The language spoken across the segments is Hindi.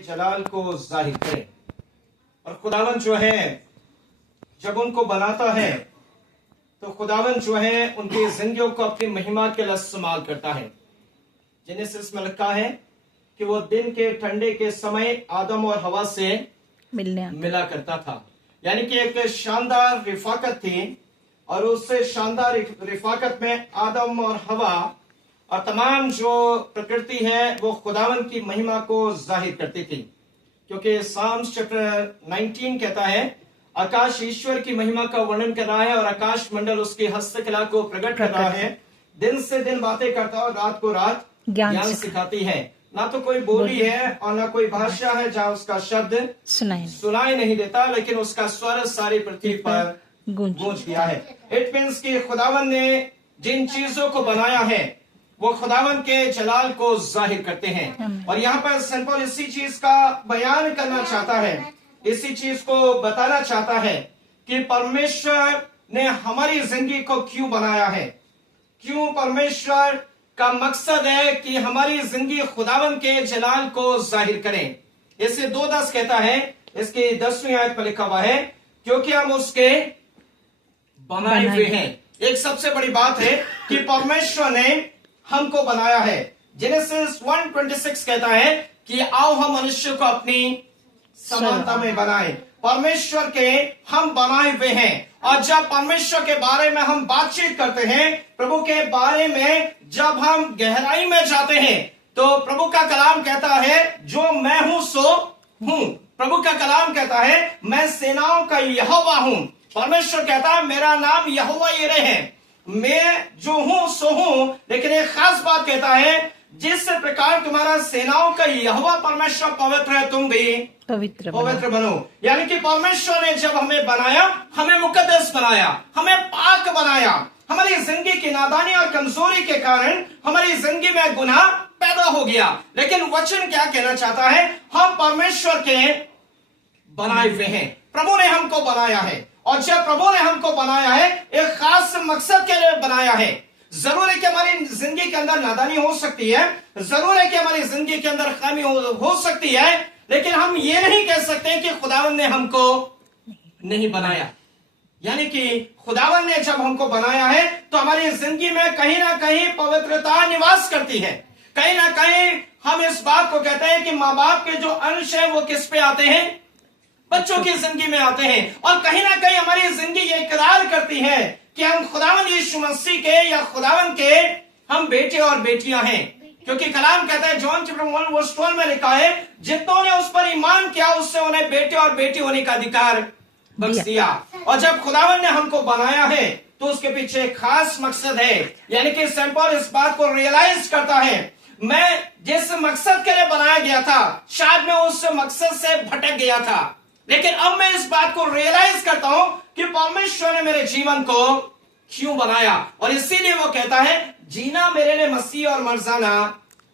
जलाल को जाहिर करें। और खुदावन जो है जब उनको बनाता है तो खुदावन जो है उनकी जिंदगियों को अपनी महिमा के लिए इस्तेमाल करता है। जेनेसिस में लिखा है कि वो दिन के ठंडे के समय आदम और हवा से मिला करता था, यानी कि एक शानदार रिफाकत थी और उससे शानदार रिफाकत में आदम और हवा और तमाम जो प्रकृति है वो खुदावन की महिमा को जाहिर करती थी। क्योंकि साम्स चैप्टर 19 कहता है आकाश ईश्वर की महिमा का वर्णन कर रहा है और आकाश मंडल उसकी हस्तकला को प्रकट कर रहा है। दिन से दिन बातें करता और रात को रात ज्ञान सिखाती है। ना तो कोई बोली है और ना कोई भाषा है जहाँ उसका शब्द सुनाई नहीं देता, लेकिन उसका स्वर सारी पृथ्वी पर गूंज गया है। इट मीन्स कि खुदावन ने जिन चीजों को बनाया है वो खुदावन के जलाल को जाहिर करते हैं। और यहाँ पर सेंट पॉल इसी चीज का बयान करना चाहता है, इसी चीज को बताना चाहता है कि परमेश्वर ने हमारी जिंदगी को क्यों बनाया है, क्यों परमेश्वर का मकसद है कि हमारी जिंदगी खुदावन के जलाल को जाहिर करें। इसे 2:10 कहता है, इसकी 10वीं आयत में लिखा हुआ है क्योंकि हम उसके बनाए हुए हैं। एक सबसे बड़ी बात है कि परमेश्वर ने हमको बनाया है। जेनेसिस 1:26 कहता है कि आओ हम मनुष्य को अपनी समानता में बनाएं। परमेश्वर के हम बनाए हुए हैं और जब परमेश्वर के बारे में हम बातचीत करते हैं, प्रभु के बारे में जब हम गहराई में जाते हैं तो प्रभु का कलाम कहता है जो मैं हूं सो हूं। प्रभु का कलाम कहता है मैं सेनाओं का यहोवा हूं। परमेश्वर कहता है मेरा नाम यहोवा यिरे है, मैं जो हूं सो हूं। लेकिन एक खास बात कहता है जिस प्रकार तुम्हारा सेनाओं का यहोवा परमेश्वर पवित्र है, तुम भी पवित्र बनो। यानी कि परमेश्वर ने जब हमें बनाया, हमें मुकद्दस बनाया, हमें पाक बनाया। हमारी जिंदगी की नादानी और कमजोरी के कारण हमारी जिंदगी में गुनाह पैदा हो गया, लेकिन वचन क्या कहना चाहता है, हम परमेश्वर के बनाए हुए हैं। प्रभु ने हमको बनाया है और जब प्रभु ने हमको बनाया है एक खास मकसद के लिए बनाया है। जरूर है कि हमारी जिंदगी के अंदर नादानी हो सकती है, जरूर है कि हमारी जिंदगी के अंदर खामी हो सकती है, लेकिन हम ये नहीं कह सकते कि खुदावन ने हमको नहीं बनाया। यानी कि खुदावन ने जब हमको बनाया है तो हमारी जिंदगी में कहीं ना कहीं पवित्रता निवास करती है। कहीं ना कहीं हम इस बात को कहते हैं कि माँ बाप के जो अंश है वो किस पे आते हैं, बच्चों की जिंदगी में आते हैं। और कहीं ना कहीं हमारी जिंदगी ये इकरार करती है कि हम खुदावन यीशु मसीह के या खुदावन के हम बेटे और बेटियां हैं। क्योंकि कलाम कहता है जॉन चैप्टर 1:12 में लिखा है जितनों ने उस पर ईमान किया उससे उन्हें बेटे और बेटी होने का अधिकार बख्श दिया। और जब खुदावन ने हमको बनाया है तो उसके पीछे एक खास मकसद है। यानी कि सेंट पॉल इस बात को रियलाइज करता है मैं जिस मकसद के लिए बनाया गया था शायद मैं उस मकसद से भटक गया था, लेकिन अब मैं इस बात को रियलाइज करता हूं कि परमेश्वर ने मेरे जीवन को क्यों बनाया। और इसीलिए वो कहता है जीना मेरे लिए मसीह और मर जाना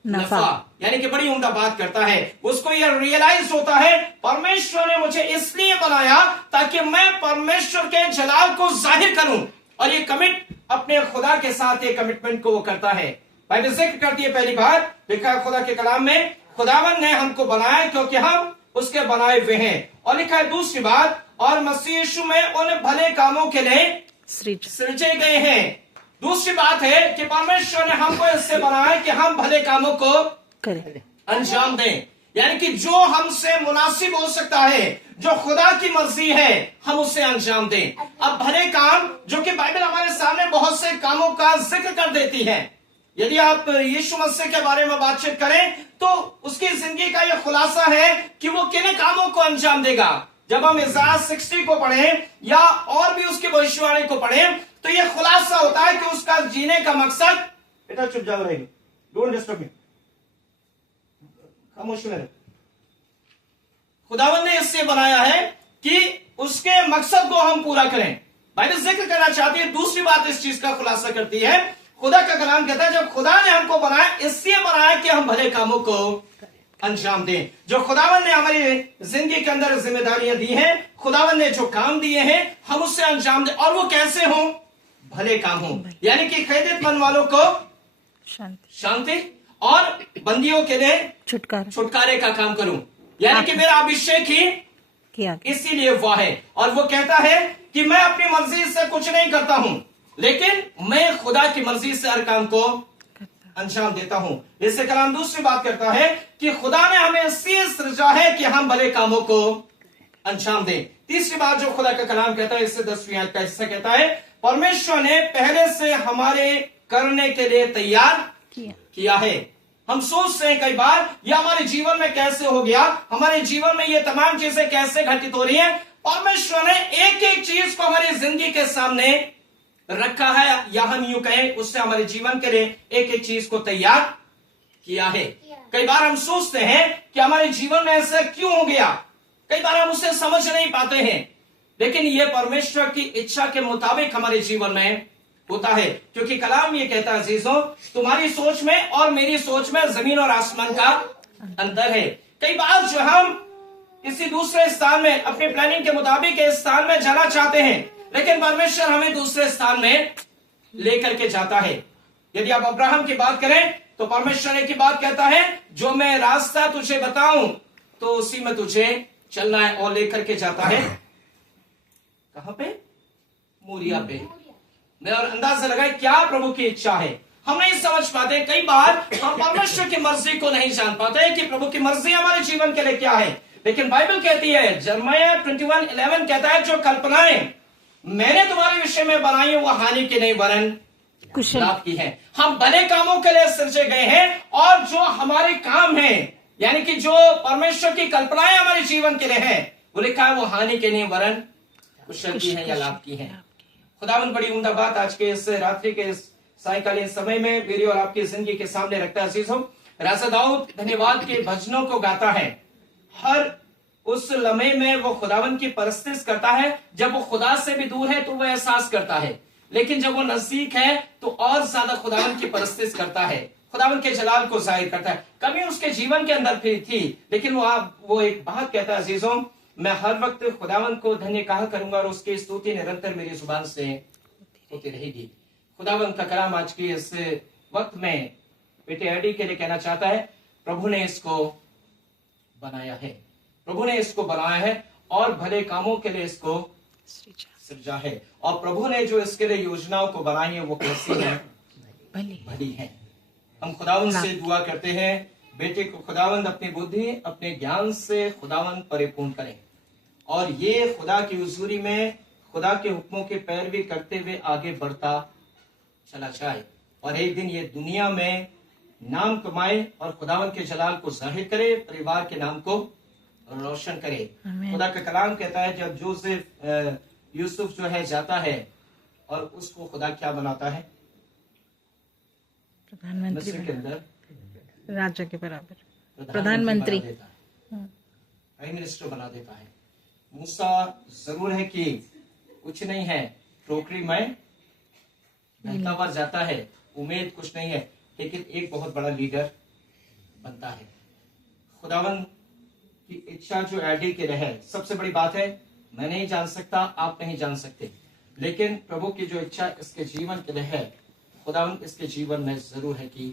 नफा। यानी कि बड़ी उम्दा बात करता है। उसको यह रियलाइज होता है परमेश्वर ने मुझे इसलिए बनाया ताकि मैं परमेश्वर के जलाल को जाहिर करूं। और ये कमिट अपने खुदा के साथ ये कमिटमेंट को वो करता है। बाइबल जिक्र करती है पहली बार लिखा है खुदा के कलाम में खुदावन ने हमको बनाया क्योंकि हम उसके बनाए हुए हैं। और लिखा है दूसरी बात और मसीह यीशु में उन भले कामों के लिए सृजे गए हैं। दूसरी बात है कि परमेश्वर ने हमको इससे बनाया कि हम भले कामों को अंजाम दें। यानी कि जो हमसे मुनासिब हो सकता है, जो खुदा की मर्जी है, हम उसे अंजाम दें। अब भले काम जो कि बाइबल हमारे सामने बहुत से कामों का जिक्र कर देती है। यदि आप यीशु मसीह के बारे में बातचीत करें तो उसकी जिंदगी का यह खुलासा है कि वो किन कामों को अंजाम देगा। जब हम इज़ाया 60 को पढ़ें या और भी उसकी भविष्यवाणी को पढ़ें तो यह खुलासा होता है कि उसका जीने का मकसद, बेटा चुप जाओ रहेगी, डोंट डिस्टर्ब मी, खामोश रहे। खुदावन ने इससे बनाया है कि उसके मकसद को हम पूरा करें। बाइबल जिक्र करना चाहती है। दूसरी बात इस चीज का खुलासा करती है, खुदा का कलाम कहता है जब खुदा ने हमको बनाया इसलिए बनाया कि हम भले कामों को अंजाम दें। जो खुदावन ने हमारी जिंदगी के अंदर जिम्मेदारियां दी हैं, खुदावन ने जो काम दिए हैं हम उससे अंजाम दें। और वो कैसे हों, भले काम हों। यानी कि खैदियत मन वालों को शांति और बंदियों के लिए छुटकारे का काम करूं। यानी कि मेरा अभिषेक ही किया। इसीलिए हुआ है। और वो कहता है कि मैं अपनी मर्जी से कुछ नहीं करता हूं, लेकिन मैं खुदा की मर्जी से हर काम को अंजाम देता हूं। इससे कलाम दूसरी बात करता है कि खुदा ने हमें इसलिए सृजा है कि हम भले कामों को अंजाम दें। तीसरी बात जो खुदा का कलाम कहता है, इससे 10वीं आयत का हिस्सा कहता है, परमेश्वर ने पहले से हमारे करने के लिए तैयार किया है। हम सोचते हैं कई बार यह हमारे जीवन में कैसे हो गया, हमारे जीवन में ये तमाम चीजें कैसे घटित हो रही हैं। परमेश्वर ने एक एक चीज को हमारी जिंदगी के सामने रखा है, या हम यूं कहें उससे हमारे जीवन के लिए एक एक चीज को तैयार किया है। कई बार हम सोचते हैं कि हमारे जीवन में ऐसा क्यों हो गया, कई बार हम उसे समझ नहीं पाते हैं, लेकिन यह परमेश्वर की इच्छा के मुताबिक हमारे जीवन में होता है। क्योंकि कलाम ये कहता है, अजीजों, तुम्हारी सोच में और मेरी सोच में जमीन और आसमान का अंतर है। कई बार जो हम किसी दूसरे स्थान में अपनी प्लानिंग के मुताबिक इस स्थान में जाना चाहते हैं, लेकिन परमेश्वर हमें दूसरे स्थान में लेकर के जाता है। यदि आप अब्राहम की बात करें तो परमेश्वर एक ही बात कहता है, जो मैं रास्ता तुझे बताऊं तो उसी में तुझे चलना है, और लेकर के जाता है कहां पे? मोरिया पे। मैं और अंदाजा लगाए क्या प्रभु की इच्छा है, हम नहीं समझ पाते। कई बार हम परमेश्वर की मर्जी को नहीं जान पाते कि प्रभु की मर्जी हमारे जीवन के लिए क्या है। लेकिन बाइबल कहती है, यिर्मयाह 21:11 कहता है, जो कल्पनाएं मैंने तुम्हारे विषय में बनाई है वो हानि की नहीं वरन लाभ की है। हम भले कामों के लिए सृजे गए हैं, और जो हमारे काम हैं, यानी कि जो परमेश्वर की कल्पनाएं हमारे जीवन के लिए हैं, वो लिखा है वो हानि के नहीं वरन कुशल की है या लाभ की है। खुदावन बड़ी उम्दा बात आज के इस रात्रि के इस सायकालीन समय में मेरी और आपकी जिंदगी के सामने रखता है। अजीजों, राजा दाऊद धन्यवाद के भजनों को गाता है। हर उस लम्हे में वो खुदावन की परस्तिश करता है। जब वो खुदा से भी दूर है तो वो एहसास करता है, लेकिन जब वो नजदीक है तो और ज्यादा खुदावन की परस्तिश करता है, खुदावन के जलाल को जाहिर करता है। कभी उसके जीवन के अंदर फिर थी, लेकिन वो एक बात कहता है, अजीजों, मैं हर वक्त खुदावन को धन्य कहा करूंगा और उसकी स्तुति निरंतर मेरी जुबान से होती रहेगी। खुदावन का कलाम आज की इस वक्त में बेटे एडी के लिए कहना चाहता है, प्रभु ने इसको बनाया है, प्रभु ने इसको बनाया है और भले कामों के लिए इसको सृजा है। और प्रभु ने जो इसके लिए योजनाओं को बनाई है वो कैसी है? भली है। हम खुदावन से दुआ करते हैं, बेटे को खुदावंद अपनी बुद्धि अपने ज्ञान से खुदावंद परिपूर्ण करें, और ये खुदा की हुजूरी में खुदा के हुक्मों के पैरवी करते हुए आगे बढ़ता चला जाए, और एक दिन ये दुनिया में नाम कमाए और खुदावंद के जलाल को जाहिर करे, परिवार के नाम को रोशन करे। खुदा का कलाम कहता है, जब जोसेफ यूसुफ जो है जाता है और उसको खुदा क्या बनाता है? प्रधानमंत्री के अंदर राजा के बराबर प्रधानमंत्री, प्राइम मिनिस्टर बना देता है। मूसा जरूर है कि कुछ नहीं है, टोकरी में बहता हुआ जाता है, उम्मीद कुछ नहीं है, लेकिन एक बहुत बड़ा लीडर बनता है। खुदावन की इच्छा जो एडी के रहे, सबसे बड़ी बात है, मैं नहीं जान सकता, आप नहीं जान सकते, लेकिन प्रभु की जो इच्छा इसके जीवन के लिए है, खुदावन इसके जीवन में जरूर है कि